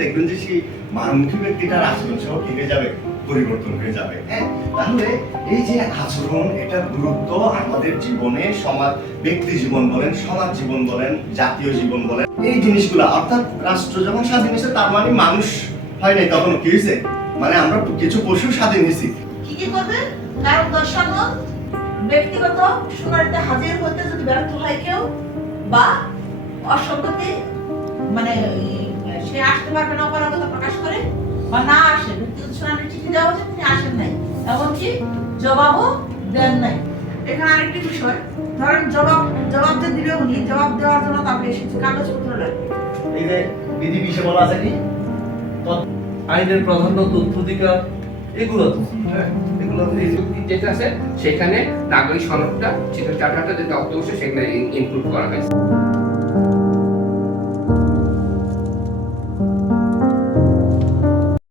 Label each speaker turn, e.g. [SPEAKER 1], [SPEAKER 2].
[SPEAKER 1] দেখবেন যে সেই মানমুখী ব্যক্তিটার আচরণ সহ হয়ে যাবে? পরিবর্তন হয়ে যাবে। হ্যাঁ? তাহলে এই যে আচরণ, এটার গুরুত্ব আমাদের জীবনে, সমাজ, ব্যক্তি জীবন বলেন, সমাজ জীবন বলেন, জাতীয় জীবন বলেন, এই জিনিসগুলো, অর্থাৎ রাষ্ট্র যখন স্বাধীন হয়েছে, তার মানে মানুষ হয় নাই তখন। কি হয়েছে? মানে আমরা কিছু পশু স্বাধীন হয়েছি।
[SPEAKER 2] কি কি করবে কারণ দর্শানো ব্যক্তিগত শুনানিতে হাজির হতে যদি ব্যর্থ হয় কেউ, বা অসঙ্গতি মানে না অপারগতা প্রকাশ করে বা না আসে ব্যক্তিগত শুনানি চিঠি দেওয়া হচ্ছে তিনি আসেন নাই। এমনকি জবাবও দেন নাই। এখানে আরেকটি বিষয় ধরেন জবাব জবাব যে দিবে উনি জবাব দেওয়ার জন্য এসেছে কাগজপত্র লাগবে
[SPEAKER 1] এই যে বিধি বিষে বলা আছে কি?
[SPEAKER 3] আইনের প্রাধান্য তথ্য অধিকার এগুলো তো। হ্যাঁ এগুলো
[SPEAKER 4] যেটা আছে সেখানে নাগরিক সনদটা সেটা চার্টারটা যেটা অর্থ সেখানে ইনক্লুড করা হয়েছে।